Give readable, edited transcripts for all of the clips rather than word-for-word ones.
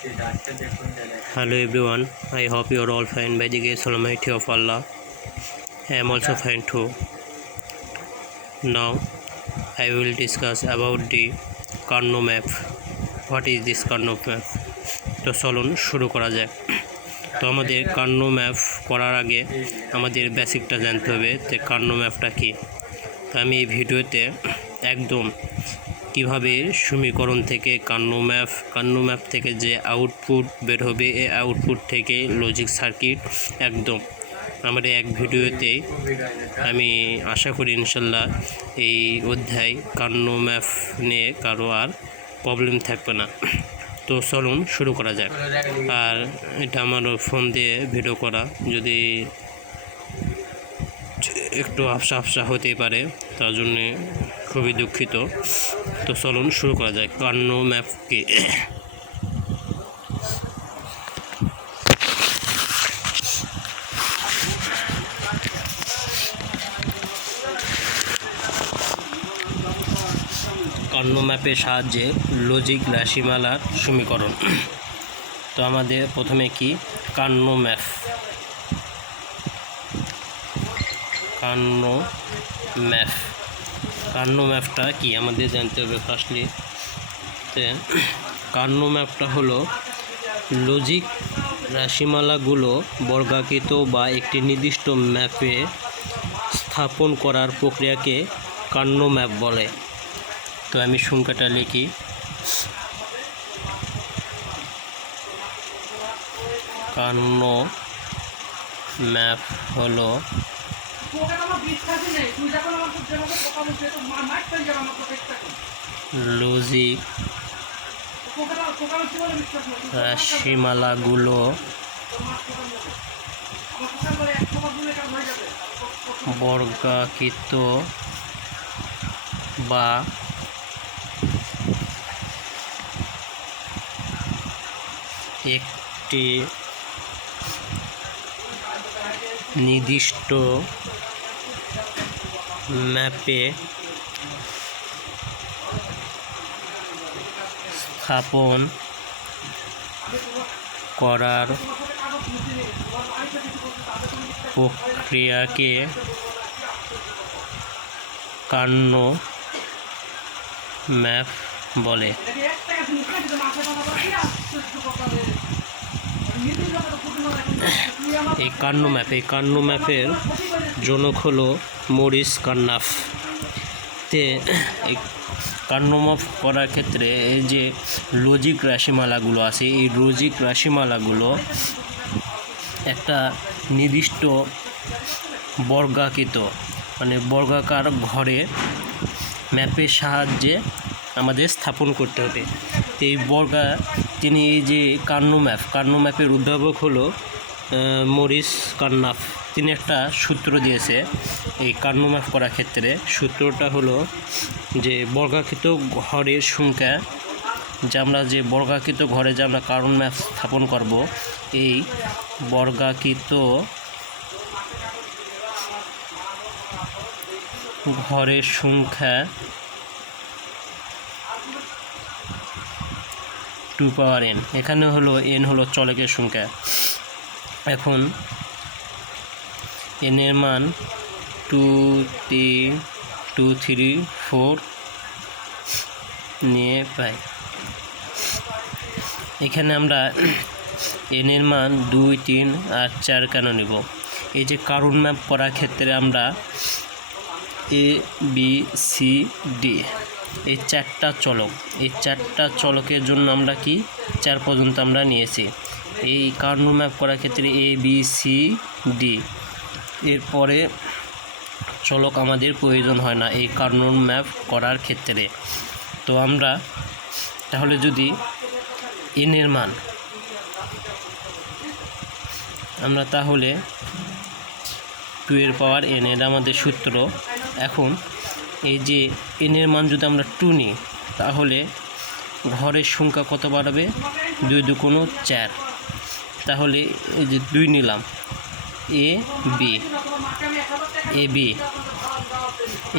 Hello everyone, I hope you are all fine by the grace Almighty of Allah. I am also fine too. Now I will discuss about the Carnot map. What is this Carnot map? তো চলুন শুরু করা যাক। তো আমাদের Carnot map করার আগে আমাদের বেসিকটা জানতে হবে যে Carnot ম্যাপটা কি। তো আমি এই ভিডিওতে একদম কিভাবে সমীকরণ থেকে Carnot ম্যাপ থেকে যে আউটপুট বের হবে এই আউটপুট থেকে লজিক সার্কিট একদম আমার এক ভিডিওতে আমি আশা করি ইনশাল্লাহ এই অধ্যায় Carnot ম্যাপ নিয়ে কারো আর প্রবলেম থাকবে না। তো চলুন শুরু করা যাক। আর এটা আমার ফোন দিয়ে ভিডিও করা, যদি একটু আফসা হতেই পারে, তার জন্য খুবই দুঃখিত। তো চলুন শুরু করা যায়। Carnot ম্যাপ কি? Carnot ম্যাপের সাহায্যে লজিক রাশিমালার সমীকরণ। তো আমাদের প্রথমে কি Carnot ম্যাপটা কি আমাদের জানতে হবে ফার্স্টলি। Carnot ম্যাপটা হলো লজিক রাশিমালাগুলো বর্গাকৃত বা একটি নির্দিষ্ট ম্যাপে স্থাপন করার প্রক্রিয়াকে Carnot ম্যাপ বলে। তো আমি সংখ্যাটা লিখি। Carnot ম্যাপ হলো লজিক রাশিমালাগুলো বর্গাকৃত বা একটি নির্দিষ্ট ম্যাপে স্থাপন করার প্রক্রিয়াকে Carnot ম্যাপ বলে। এই Carnot ম্যাপের জনক হলো মরিস কার্নাফ। এই Carnot ম্যাপ করার ক্ষেত্রে এই যে লজিক রাশিমালাগুলো আছে, এই লজিক রাশিমালাগুলো একটা নির্দিষ্ট বর্গাকৃত বর্গাকার ঘরে ম্যাপের সাহায্যে আমাদের স্থাপন করতে হবে। এই তিনি এই যে Carnot ম্যাপের উদ্ভাবক হলো মরিস কার্নাফ। তিনি একটা সূত্র দিয়েছে এই Carnot ম্যাপ করার ক্ষেত্রে। সূত্রটা হলো যে বর্গাকৃত ঘরের সংখ্যা, যে বর্গাকৃত ঘরে যে আমরা Carnot ম্যাপ স্থাপন করব, এই বর্গাকৃত ঘরের সংখ্যা 2n। এখানে হলো n হলো চলকের সংখ্যা। এখন n এর মান 2, 3, 2, 3, 4 নিয়ে পাই। এখানে আমরা n এর মান 2, 3 আর 4 কেন নিব? এই যে Carnot ম্যাপ করার ক্ষেত্রে আমরা A, B, C, D এই চারটা চলকের জন্য আমরা কি 4 পর্যন্ত আমরা নিয়েছি। এই Carnot ম্যাপ করার ক্ষেত্রে A, B, C, D এরপরে চলক আমাদের প্রয়োজন হয় না এই Carnot ম্যাপ করার ক্ষেত্রে। তো আমরা তাহলে যদি n এর মান আমরা তাহলে 2n এটা আমাদের সূত্র। এখন এই যে n এর মান যদি আমরা 2 নিই, তাহলে ঘরের সংখ্যা কত বাড়বে? 2 2 4। তাহলে এই যে 2 নিলাম,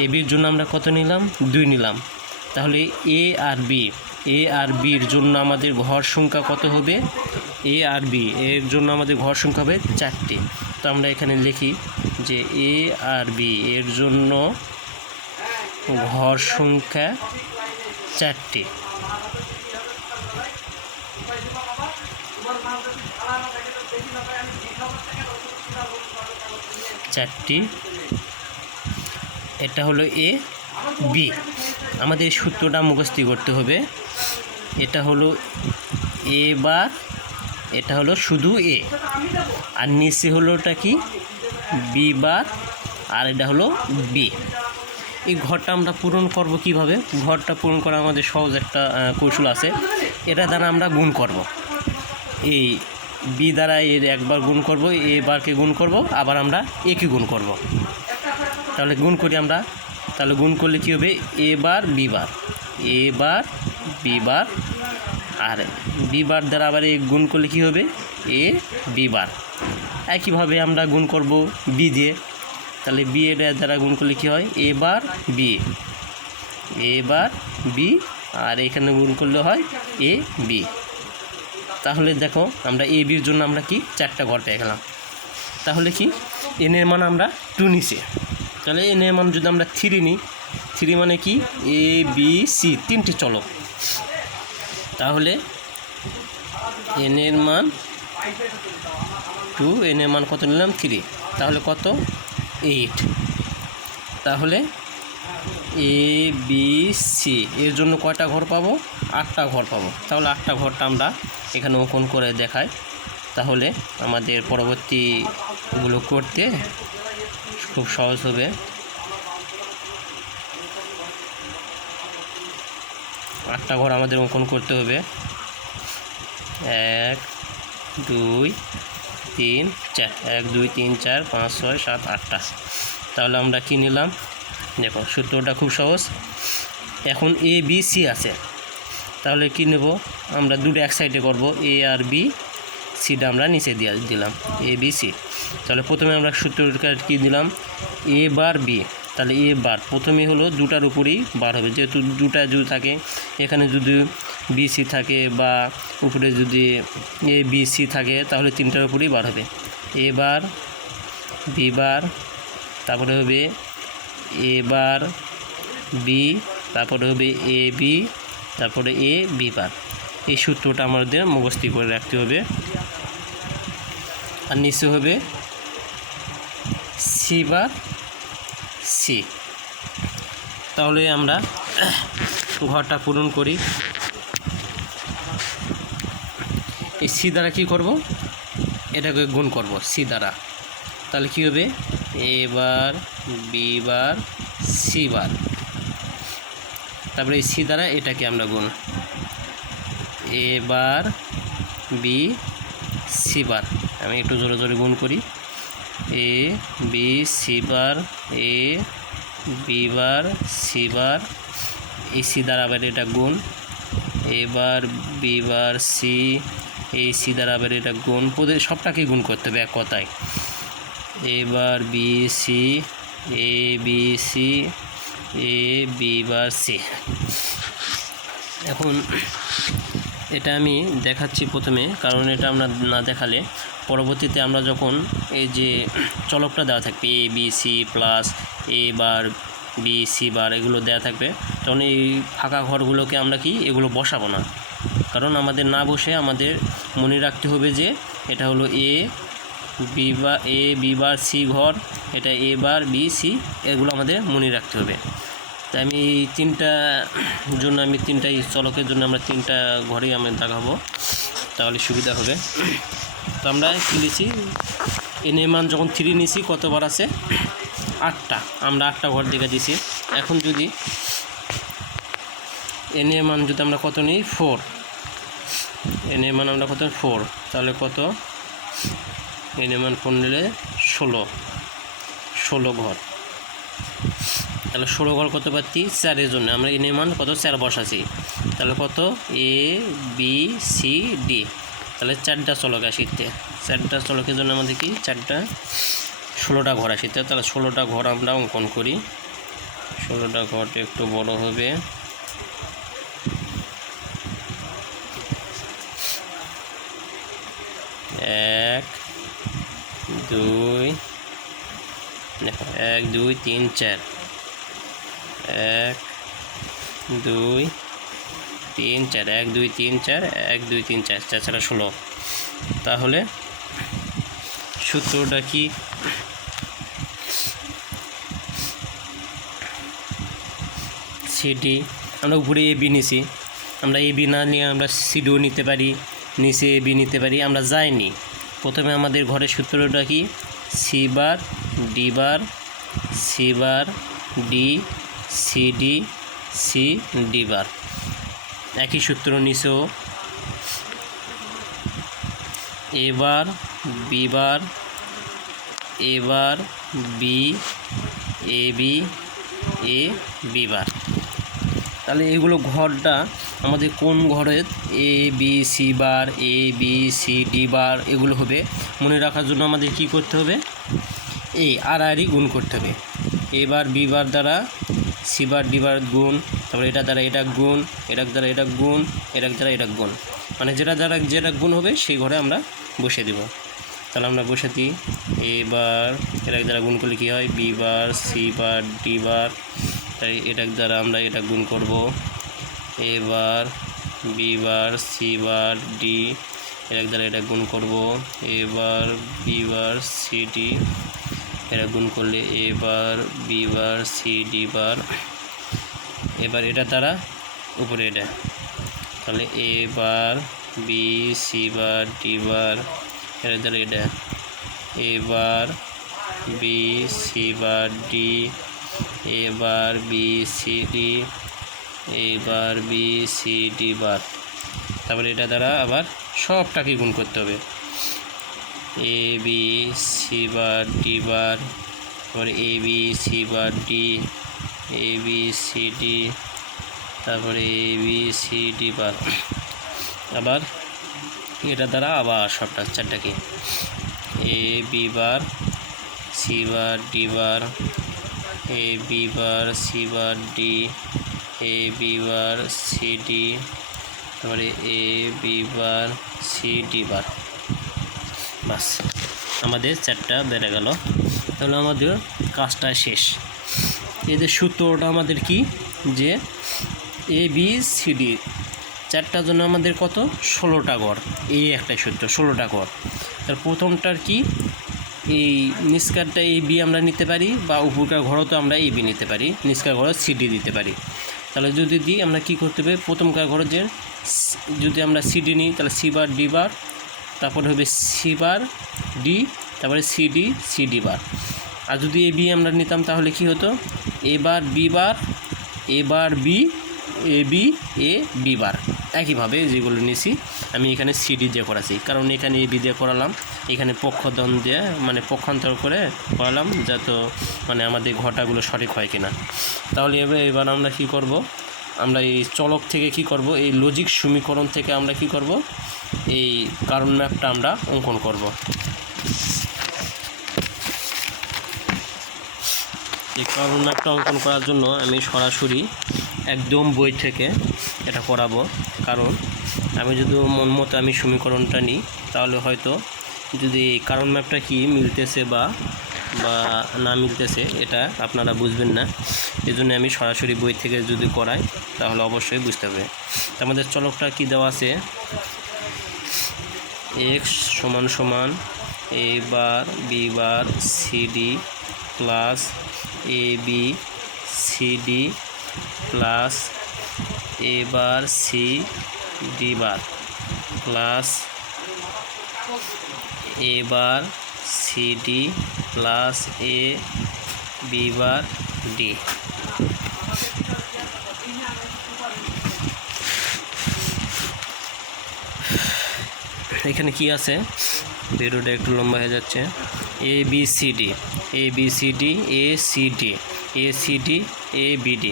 এ বির জন্য আমরা কত নিলাম? 2 নিলাম। তাহলে এ আর বি এ আর বির জন্য আমাদের ঘর সংখ্যা কত হবে? এ আর বি এর জন্য আমাদের ঘর সংখ্যা হবে 4টি। তো আমরা এখানে লিখি যে এ আর বি এর জন্য ঘর সংখ্যা 4টি। এটা হলো এ বি। আমাদের সূত্রটা মুখস্থ করতে হবে। এটা হলো এ বার, এটা হলো শুধু এ, আর নিচে হলোটা কি? বি বার, আর এটা হলো বি। এই ঘরটা আমরা পূরণ করব কিভাবে? ঘরটা পূরণ করা আমাদের সহজ একটা কৌশল আছে। এটা দ্বারা আমরা গুণ করব। এই বি দ্বারা এর একবার গুণ করব, এ বারকে গুণ করব, আবার আমরা একে গুণ করব। তাহলে গুণ করি আমরা। তাহলে গুণ করলে কী হবে? A bar B bar, A bar B bar, R B বার দ্বারা আবার এ গুণ করলে কী হবে? এ বি বার। একইভাবে আমরা গুণ করব বি দিয়ে। তাহলে বি এর দ্বারা গুণ করলে কী হয়? এ বার বি, এ বার বি, আর এখানে গুণ করলে হয় এ বি। তাহলে দেখো আমরা এ বির জন্য আমরা কি 4টা ঘর পেয়ে গেলাম। তাহলে কি এন এর মান আমরা 2 নিছি। তাহলে এন এর মান যদি আমরা 3 নিই, 3 মানে কি? এ বি সি 3টি চলক। তাহলে এন এর মান 2, এন এর মান কত নিলাম? 3। তাহলে কত? 8। তাহলে এ বি সি এর জন্য কয়টা ঘর পাবো? 8টা ঘর পাবো। তাহলে 8টা ঘরটা আমরা এখানে অঙ্কন করে দেখাই। তাহলে আমাদের পরবর্তীগুলো করতে খুব সহজ হবে। 8টা ঘর আমাদের অঙ্কন করতে হবে। 1 2 3 4, 1 2 3 4 5 6 7 8টা। তাহলে আমরা কি নিলাম? দেখো সূত্রটা খুব সহজ। এখন এ বি সি আছে, তাহলে কি নেব? আমরা দুটো এক সাইডে করব, এ আর বি, সিটা আমরা নিচে দিয়ে দিলাম, এ বি সি। তাহলে প্রথমে আমরা সূত্রটা কি দিলাম? এ বার বি। তাহলে এ বার প্রথমে হলো দুটার উপরেই বার হবে, যেহেতু দুটা যদি থাকে, এখানে যদি বি সি থাকে বা উপরে যদি এ বি সি থাকে, তাহলে 3টার উপরেই বার হবে। এ বার বি বার, তারপরে হবে এ বার বি, তারপরে হবে এ বি, তারপরে এ বি বার। এই সূত্রটা আমাদের মুখস্থ করে রাখতে হবে। আর নিচে হবে সি বার সি। তাহলে আমরা ঘরটা পূরণ করি। এই সি দ্বারা কি করব? এটাকে গুণ করব সি দ্বারা। তাহলে কি হবে? A bar B bar C bar. তারপরে এই সি দ্বারা এটাকে আমরা গুণ, এ বার বি সি বার। আমি একটু জোরে জোরে গুণ করি। এ B C bar, A B bar C বার, এই সি দ্বারা আবার এটা গুণ, এ বার বি বার সি, এই সি দ্বারা আবার এটা গুণ। সবটাকে গুণ করতে হবে এক কথায়। এ বার বি সি, এ বি সি, এ বি বার সি। এখন এটা আমি দেখাচ্ছি প্রথমে, কারণ এটা আমরা না দেখালে পরবর্তীতে আমরা যখন এই যে চলকটা দেওয়া থাকবে এ B C plus A bar B C বার এগুলো দেওয়া থাকবে, তখন এই ফাঁকা ঘরগুলোকে আমরা কি এগুলো বসাবো না। কারণ আমাদের না বসে আমাদের মনে রাখতে হবে যে এটা হলো এ বি বার সি ঘর, এটা এ বার বি সি, এগুলো আমাদের মনে রাখতে হবে। তাই আমি এই 3টা জন্য আমি 3টাই চলকের জন্য আমরা 3টা ঘরেই আমি দেখাবো, তাহলে সুবিধা হবে। তো আমরা কী নিয়েছি? এন এর মান যখন 3 নিয়েছি কতবার আছে? 8টা। আমরা 8টা ঘর দেখে দিয়েছি। এখন যদি এন এর মান যদি আমরা কত নিই? 4। এন এর মান আমরা কত? 4। তাহলে কত? এন এর মান 4 নিলে 16 ঘর। তাহলে 16 ঘর কত পাচ্ছি? 4 এর জন্য আমরা এন এর মান কত? 4 বসাচ্ছি। তাহলে কত? এ বি সি ডি। তাহলে 4টা চলক আসিতে, 4টা চলকের জন্য আমাদের কি 16টা ঘর আসিতে। তাহলে 16টা ঘর আমরা অঙ্কন করি। 16টা ঘরটা একটু বড় হবে। 1 2 দেখো 1 2 3 4 1 2 3 4 1 2 3 4 1 2 3 4 4 4 16। তাহলে সূত্রটা কি? সিডি আমরা উপরে এ বি নিছি, আমরা এ বি না নিয়ে আমরা সিডিও নিতে পারি, নিচে এ বি নিতে পারি, আমরা যাইনি। প্রথমে আমাদের ঘরের সূত্রটা কি? C bar D bar, C bar D, C D, C D bar. একই সূত্র নিচেও A bar B bar, A bar B, A B, A B bar. তাহলে এগুলো ঘরটা আমাদের কোন ঘরের A B C bar, A B C D bar এগুলো হবে মনে রাখার জন্য আমাদের কি করতে হবে? এই আড়াআড়ি গুণ করতে হবে। এ বার বি বার দ্বারা সি বার ডি বার গুণ, তারপরে এটা দ্বারা এটা গুণ, এটা দ্বারা এটা গুণ, এটা দ্বারা এটা গুণ, মানে যেটা দ্বারা যেটা গুণ হবে সেই ঘরে আমরা বসে দেব। তাহলে আমরা বসে দিই এবার এটা দ্বারা গুণ করলে কী হয়? B bar C bar D bar, তাই এটা দ্বারা আমরা এটা গুণ করব। এবার B bar C bar D, এটা দ্বারা এটা গুণ করব। এবার বি বার সি ডি, এটা গুণ করলে এবার বি বার সি ডি বার, এবার এটা দ্বারা উপরে এটা, তাহলে এবার বি সি বার ডি বার, এটা দ্বারা এটা এবার বি সি বার ডি, এবার বি সি ডি, এবার বি সি ডি বার। তারপরে এটা দ্বারা আবার সবটাকে গুণ করতে হবে। এ বি সি বার ডি বার, তারপরে A B C bar D, A B C D, তারপরে এ বি সি ডি বার। আবার এটা দ্বারা আবার সবটা চারটাকে A B bar C bar D bar, A B bar C bar D, A B bar C D, তারপরে A B bar C D bar. বাস আমাদের চারটা বেড়ে গেল। তাহলে আমাদের কাজটা শেষ। এদের সূত্রটা আমাদের কি? যে এ বি সি ডি চারটার জন্য আমাদের কত? 16টা ঘর। এই একটা সূত্র 16টা ঘর। তার প্রথমটার কি? এই নিষ্কারটা এ বি আমরা নিতে পারি, বা উপরকার ঘরও তো আমরা এ বি নিতে পারি, নিষ্কার ঘরও সি ডি দিতে পারি। তাহলে যদি দিই আমরা কি করতে হবে? প্রথমকার ঘরে যে যদি আমরা সি ডি নিই তাহলে সি বার ডি বার, তারপরে হবে সি বার ডি, তারপরে সি ডি সি ডি বার। আর যদি এ বি আমরা নিতাম তাহলে কি হতো? এ bar B bar, A bar B, A B A B বার। একইভাবে যেগুলো নিয়েছি আমি এখানে সি ডি দিয়ে করাছি, কারণ এখানে এ বি দিয়ে করালাম, এখানে পক্ষদন দিয়ে মানে পক্ষান্তর করে করালাম, যাতে মানে আমাদের ঘটাগুলো সঠিক হয় কিনা। তাহলে এবার আমরা কি করব? আমরা এই চলক থেকে কি করব? এই লজিক সমীকরণ থেকে আমরা কি করব? এই কারণ ম্যাপটা আমরা অঙ্কন করব। এই কারণ ম্যাপটা অঙ্কন করার জন্য আমি সরাসরি একদম বই থেকে এটা করাবো, কারণ আমি যদি মন মতো আমি সমীকরণটা নিই তাহলে হয়তো যদি কারণ ম্যাপটা কি মিলতেছে বা না মিলতেছে এটা আপনারা বুঝবেন না। এই জন্য আমি সরাসরি বই থেকে যদি করাই তাহলে অবশ্যই বুঝতে হবে। আমাদের চলকটা কি দেওয়া আছে? এক্স সমান সমান A bar B bar C D plus A B C D plus A bar C D bar plus A bar C D plus A B bar D. এখানে কি আছে? ভিডিওটা একটু লম্বা হয়ে যাচ্ছে। A B C D, A B C D, A C D, A C D, A B D.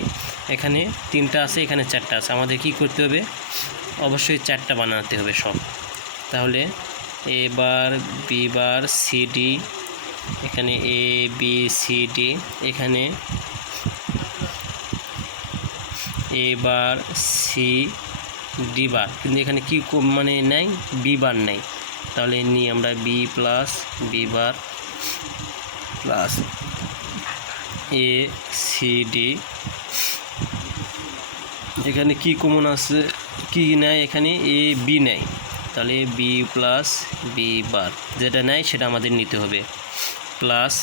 এখানে তিনটা আছে, এখানে চারটা আছে। আমাদের কি করতে হবে? অবশ্যই চারটা বানাতে হবে সব। তাহলে A bar B bar C D, এখানে এ বি সি ডি, এখানে এ বার সি ডি বার, কিন্তু এখানে কি মানে নেই? বি বার নেই। তাহলে নিই আমরা B plus B bar plus A C D. এখানে কি কমন আছে, কি নেয়, এখানে এ বি নেয়, তাহলে বি প্লাস বি বার যেটা নেয় সেটা আমাদের নিতে হবে, প্লাস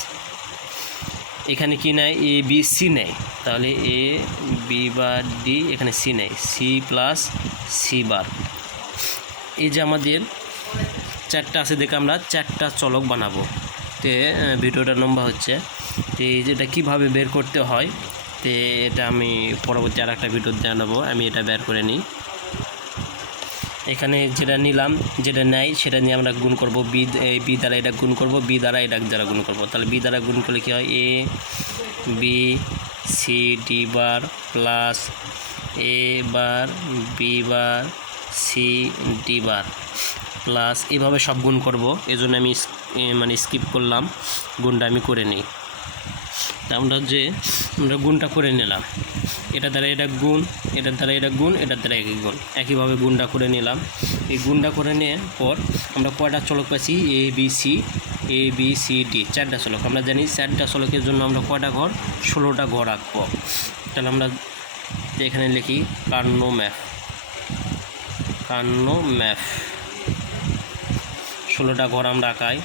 এখানে কি নেয় এ বি সি নেয়, তাহলে এ বি বার ডি, এখানে সি নেয়, সি প্লাস সি বার। এই যে আমাদের চারটা আছে দেখে আমরা চারটা চলক বানাবো। তো ভিডিওটা লম্বা হচ্ছে, তো এই যেটা কীভাবে বের করতে হয় তো এটা আমি পরবর্তী আর একটা ভিডিও জানাবো। আমি এটা বের করে নিই। এখানে যেটা নিলাম, যেটা নেয় সেটা নিয়ে আমরা গুণ করব, বি দ্বারা এটা গুণ করব, বি দ্বারা এটা দ্বারা গুণ করব। তাহলে বি দ্বারা গুণ করলে কী হয়, A B C D bar plus A bar B bar C D bar plus এভাবে সব গুণ করব। এজন্য আমি মানে স্কিপ করলাম, গুণটা আমি করে নিই। তা আমরা গুণটা করে নিলাম, এটা দ্বারা এটা গুণ, এটার দ্বারা এটা গুণ, এটার দ্বারা একই গুণ, একইভাবে গুণটা করে নিলাম। এই গুণটা করে নেওয়ার পর আমরা কয়টা চলক পাচ্ছি, এ বি সি ডি, চারটা চলক। আমরা জানি চারটা চলকের জন্য আমরা কয়টা ঘর, 16টা ঘর আঁকবো। তাহলে আমরা এখানে লিখি কার্নো ম্যাপ 16টা ঘর আমরা আঁকাই।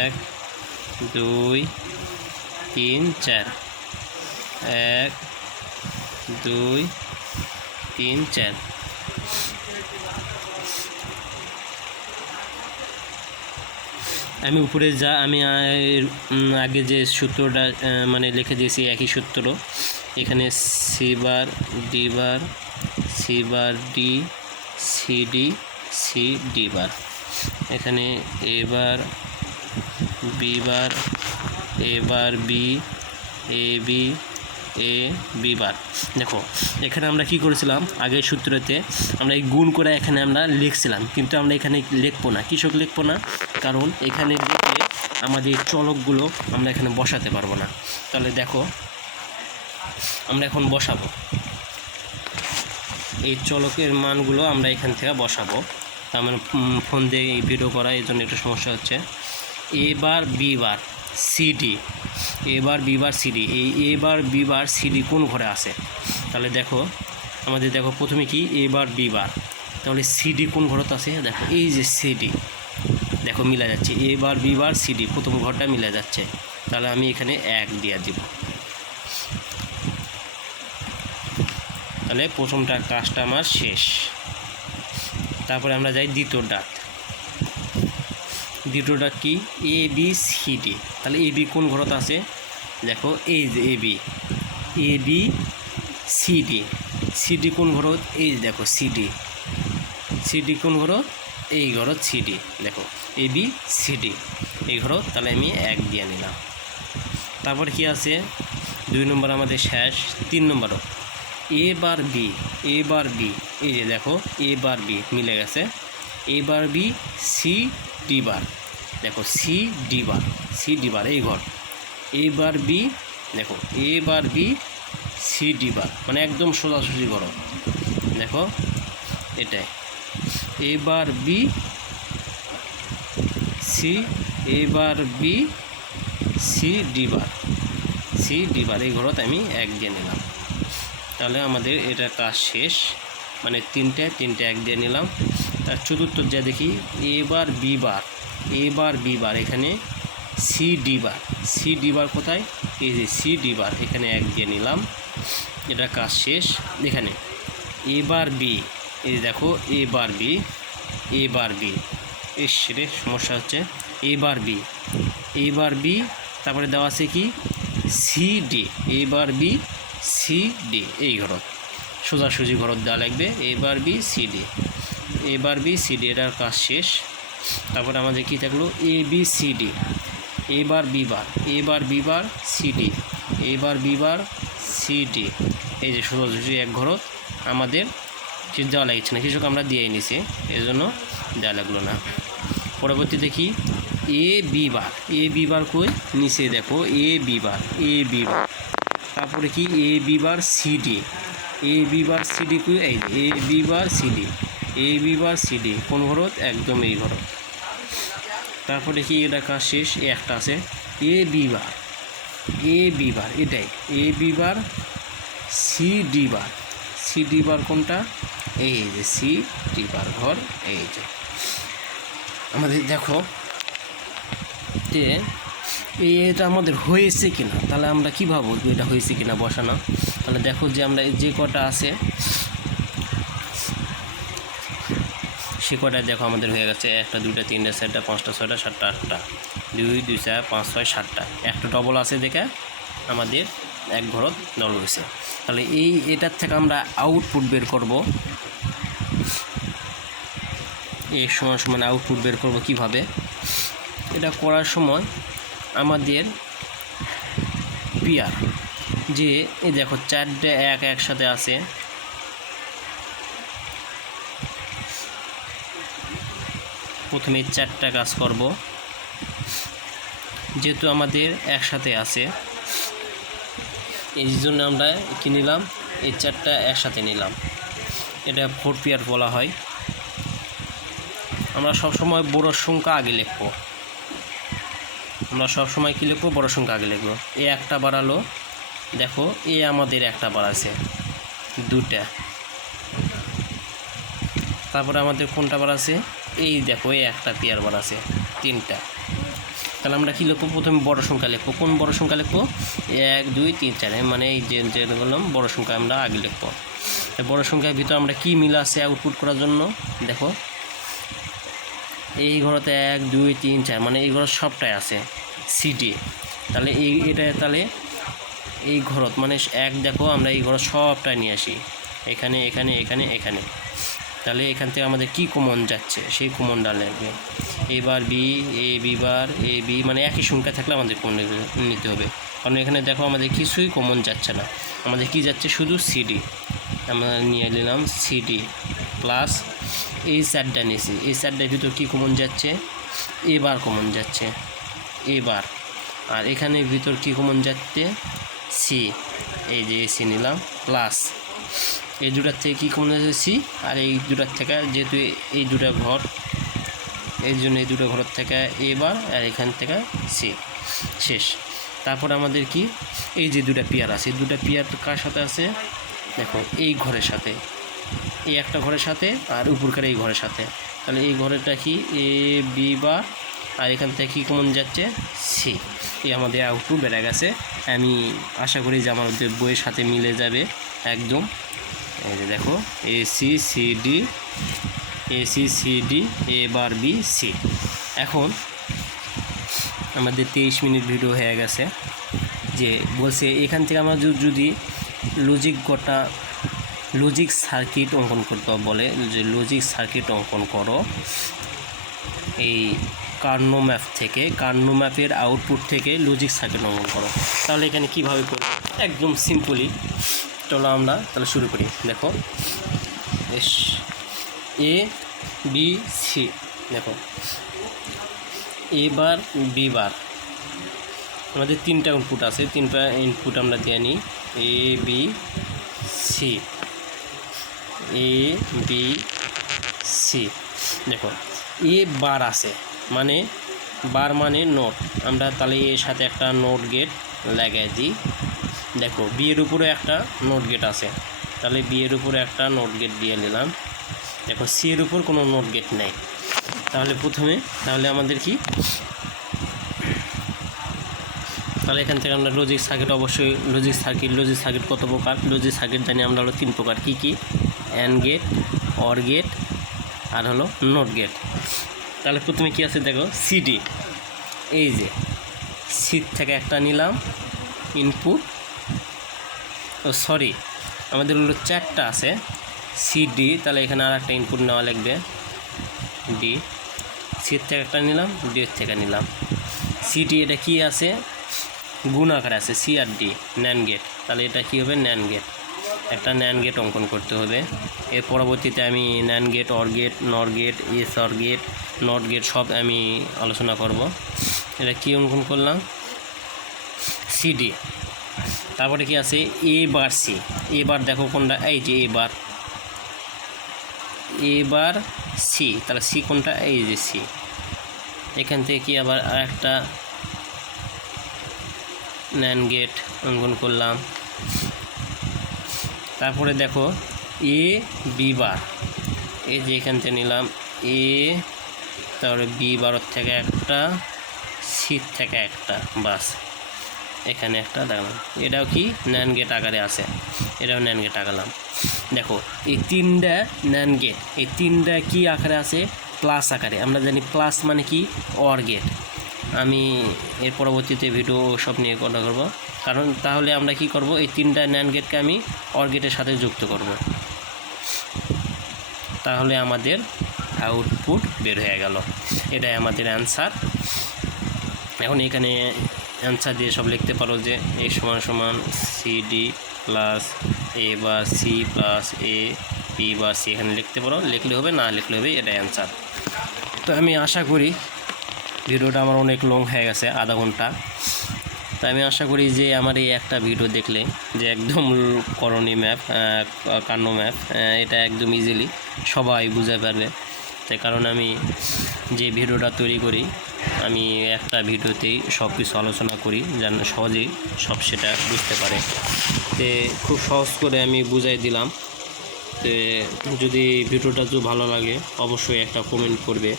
এক দুই তিন চার, 1 2 3 4। আমি উপরে আমি আগে যে সূত্রটা মানে লিখে দিয়েছি একই সূত্র। এখানে C bar D bar, C bar D, C D, C D bar. এখানে A bar B bar, A bar B, A B, A B bar. দেখো এখানে আমরা কি করেছিলাম, আগের সূত্রতে আমরা এই গুণ করে এখানে আমরা লিখছিলাম, কিন্তু আমরা এখানে লিখবো না। কৃষক লিখবো না, কারণ এখানে লিখে আমাদের চলকগুলো আমরা এখানে বসাতে পারবো না। তাহলে দেখো আমরা এখন বসাবো, এই চলকের মানগুলো আমরা এখান থেকে বসাবো। তার মানে ফোন দিয়ে এই ভিডিও করা, এই জন্য একটু সমস্যা হচ্ছে। A bar B bar C D, A bar B bar C D, এই A bar B bar C D কোন ঘরে আছে? তাহলে দেখো আমাদের দেখো প্রথমে কি এ বার বি বার, তাহলে সি ডি কোন ঘরতে আছে? দেখো এই যে সি ডি, দেখো মিলা যাচ্ছে, A bar B bar C D প্রথম ঘরটা মিলা যাচ্ছে। তাহলে আমি এখানে 1 দিয়ে দিব। তাহলে প্রথমটা কাজটা আমার শেষ। তারপরে আমরা যাই দ্বিতীয়টা কি এ বি সি ডি। তাহলে এ বি কোন ঘরত আছে? দেখো এই যে A B C D, C D কোন ঘরত? এই দেখো সি ডি কোন ঘরত? এই ঘরত সি ডি। দেখো এ বি সি ডি এই ঘরত, তাহলে আমি 1 দিয়ে নিলাম। তারপরে কি আছে 2 নম্বর আমাদের শেষ। 3 নম্বরও এ বার বি, এই যে দেখো এ বার বি মিলে গেছে। এ বার বি সি ডি বার, দেখো সি ডি বার এই ঘর। এ বার বি, দেখো এ বার বি সি ডি বার, মানে একদম সোজাসুজি ঘর। দেখো এটাই এ বার বি সি, এ বার বি সি ডি বার এই ঘরত আমি 1 দিয়ে নিলাম। তাহলে আমাদের এটা কাজ শেষ, মানে তিনটে 1 দিয়ে নিলাম। তার চতুর্থ যা দেখি এ বার বি বার, এখানে সি ডি বার কোথায়? এই যে সি ডি বার, এখানে 1 দিয়ে নিলাম। এটা কাজ শেষ। এখানে এ বার বি, এই দেখো এ বার বি, এর সেরে সমস্যা হচ্ছে। এ বার বি তারপরে দেওয়া আছে কি C D, A bar B C D এই ঘরত, সোজাসুজি ঘরত দেওয়া লাগবে। A bar B C D, এটার কাজ শেষ। তারপরে আমাদের কি থাকলো A B C D, A bar B bar C D, A bar B bar C D, এই যে সোজাসুজি এক ঘরত আমাদের কিছু দেওয়া লাগছে না, কিছু আমরা দিয়ে নিছি, এই জন্য দেওয়া লাগলো না। পরবর্তী দেখি এ বি বার কই নিচে দেখো এ বি বার তারপরে কি এ বি বার সিডি কই এই এ বি বার সিডি কোন ঘরত একদম এই ঘরত। তারপরে কি এটা কাজ শেষ একটা আছে এ বি বার এটাই এ বি বার সিডি বার কোনটা এই যে সিডি বার ঘর এই যে আমাদের দেখো যে এটা আমাদের হয়েছে কিনা, তাহলে আমরা কীভাবে বলবো এটা হয়েছে কিনা বসানো। তাহলে দেখো যে আমরা যে কটা আছে সে কটায় দেখো আমাদের হয়ে গেছে 1 2 3 4 5 6 7 8 2 2 4 5 6 7টা একটা ডবল আছে দেখে আমাদের এক ঘরত ডবল হয়েছে। তাহলে এটার থেকে আমরা আউটপুট বের করব, এই সমান আউটপুট বের করব কিভাবে। এটা করার সময় আমাদের পেয়ার যে এই দেখো 4টে একসাথে আছে, প্রথমে 4টা কাজ করব যেহেতু আমাদের একসাথে আছে এই জন্য আমরা কি নিলাম এই 4টা একসাথে নিলাম, এটা 4 পেয়ার বলা হয়। আমরা সবসময় বড় সংখ্যা আগে লিখব, আমরা সবসময় কী লিখবো বড় সংখ্যা আগে লিখব। এ একটা বাড়ালো দেখো এ আমাদের একটা বাড়াছে 2টা, তারপরে আমাদের কোনটা বাড়াছে এই দেখো এই একটা পেয়ার বাড়াছে 3টা। তাহলে আমরা কী লিখবো প্রথমে বড় সংখ্যা লিখবো, কোন বড় সংখ্যা লিখবো 1 2 3 4 মানে এই যে বললাম বড় সংখ্যা আমরা আগে লিখবো। বড় সংখ্যার ভিতরে আমরা কি মিল আছে আউটপুট করার জন্য দেখো এই ঘরতে 1 2 3 4 মানে এই ঘর সবটাই আছে সিডি। তাহলে তাহলে এই ঘরত মানে এক দেখো আমরা এই ঘর সবটাই নিয়ে আসি এখানে এখানে এখানে এখানে, তাহলে এখান থেকে আমাদের কি কমন যাচ্ছে সেই কমনটা লাগবে। এবার এ বি মানে একই সংখ্যা থাকলে আমাদের কমন নিতে হবে, কারণ এখানে দেখো আমাদের কিছুই কমন যাচ্ছে না, আমাদের কি যাচ্ছে শুধু সিডি। আমরা নিয়ে নিলাম সিডি প্লাস এই 4টা নিয়েছি, এই 4টার ভিতর কী কমন যাচ্ছে এবার কমন যাচ্ছে এবার, আর এখানের ভিতর কী কমন যাচ্ছে সি, এই যে সি নিলাম প্লাস এই দুটার থেকে কী কমন যাচ্ছে সি, আর এই দুটার থেকে যেহেতু এই দুটা ঘর এই জন্য এই দুটো ঘরের থেকে এবার আর এখান থেকে সি শেষ। তারপর আমাদের কি এই যে দুটা পেয়ার আছে, দুটা পেয়ার কার সাথে আছে দেখো এই ঘরের সাথে, এই একটা ঘরের সাথে আর উপরকার এই ঘরের সাথে। তাহলে এই ঘরেরটা কি এ বি বার আর এখান থেকে কী কমন যাচ্ছে সি, এই আমাদের আউটপুট বেড়ে গেছে। আমি আশা করি যে আমাদের বইয়ের সাথে মিলে যাবে একদম। এই যে দেখো A C C D A bar B C. এখন আমাদের 23 মিনিট ভিডিও হয়ে গেছে, যে বলছে এখান থেকে আমরা যদি লজিক সার্কিট অঙ্কন করতে বলে, যে লজিক সার্কিট অঙ্কন করো এই কার্নো ম্যাপ থেকে, কার্নো ম্যাপের আউটপুট থেকে লজিক সার্কিট অঙ্কন করো। তাহলে এখানে কীভাবে করব একদম সিম্পলি, চলো আমরা তাহলে শুরু করি। দেখো এ বি সি, দেখো এ বার বি বার আমাদের 3টা ইনপুট আছে, 3টা ইনপুট আমরা দিয়ে নিই এ বি সি দেখো এ বার আছে মানে বার মানে নোট, আমরা তাহলে এর সাথে একটা নোট গেট লাগাই দিই। দেখো বি এর উপরে একটা নোট গেট আছে, তাহলে বি এর উপরে একটা নোট গেট দিয়ে নিলাম। দেখো সি এর উপর কোনো নোট গেট নেই, তাহলে তাহলে আমাদের কি তাহলে এখান থেকে আমরা লজিক সার্কিট, অবশ্যই লজিক সার্কিট কত প্রকার, লজিক সার্কিট জানি আমরা হলো 3 প্রকার, কী অ্যান্ড গেট, অর গেট আর হলো নোট গেট। তাহলে প্রথমে কি আছে দেখো সিডি, এই যে সি থেকে একটা নিলাম ইনপুট, আমাদের হলো 4টা আছে সিডি, তাহলে এখানে আর একটা ইনপুট নেওয়া লাগবে ডি, সি থেকে একটা নিলাম ডি থেকে নিলাম সিডি। এটা কি আছে গুণ আকারে আছে সি আর ডি ন্যান্ড গেট, তাহলে এটা কি হবে ন্যান্ড গেট, একটা ন্যান্ড গেট অঙ্কন করতে হবে। এর পরবর্তীতে আমি NAND gate, OR gate, NOR gate, XOR gate, NOT gate সব আমি আলোচনা করব। এটা কি অঙ্কন করলাম, সিডি। তারপরে কি আছে, এ বার সি। এবার দেখো কোনটা, এই যে এবার সি, তাহলে সি কোনটা, এই যে সি। এখান থেকে কি আবার আরেকটা ন্যান্ড গেট অঙ্কন করলাম। তারপরে দেখো এ বি বার, এই যে এখান থেকে নিলাম এ, তারপরে বি বারের থেকে একটা, সি থেকে একটা, বাস এখানে একটা দেখলাম। এটাও কি ন্যান্ড গেট আকারে আছে, এটাও ন্যান্ড গেট আঁকালাম। দেখো এই তিনটা ন্যান্ড গেট, এই তিনটা কি আকারে আছে, প্লাস আকারে। আমরা জানি প্লাস মানে কি, অর গেট। আমি এর পরবর্তীতে ভিডিও সব নিয়ে কথা করব, কারণ তাহলে আমরা কি করব, এই তিনটা ন্যান্ড গেটকে আমি অর গেটের সাথে যুক্ত করব, তাহলে আমাদের আউটপুট বের হয়ে গেল। এটাই আমাদের অ্যান্সার। এখন এখানে অ্যান্সার দিয়ে সব লিখতে পারো যে এ সমান সমান সিডি প্লাস এ বা সি প্লাস এ বি বা সি, এখানে লিখতে পারো, লিখলে হবে, না লিখলে হবে, এটা অ্যান্সার। তো আমি আশা করি ভিডিওটা আমার অনেক লং হয়ে গেছে, আধা ঘন্টা। তাই আমি আশা করি যে আমার এই একটা ভিডিও দেখলে যে একদম করণী ম্যাপ, কান্ন ম্যাপ, এটা একদম ইজিলি সবাই বুঝতে পারবে। তাই কারণ আমি যে ভিডিওটা তৈরি করি, আমি একটা ভিডিওতেই সব কিছু আলোচনা করি যেন সহজেই সব সেটা বুঝতে পারে। তো খুব সহজ করে আমি বুঝাই দিলাম। তো যদি ভিডিওটা যদি ভালো লাগে অবশ্যই একটা কমেন্ট করবে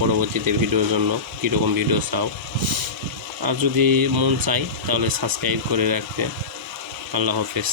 পরবর্তীতে ভিডিওর জন্য কীরকম ভিডিও চাও, আর যদি মন চাই তাহলে সাবস্ক্রাইব করে রাখবে। আল্লাহ হাফেজ।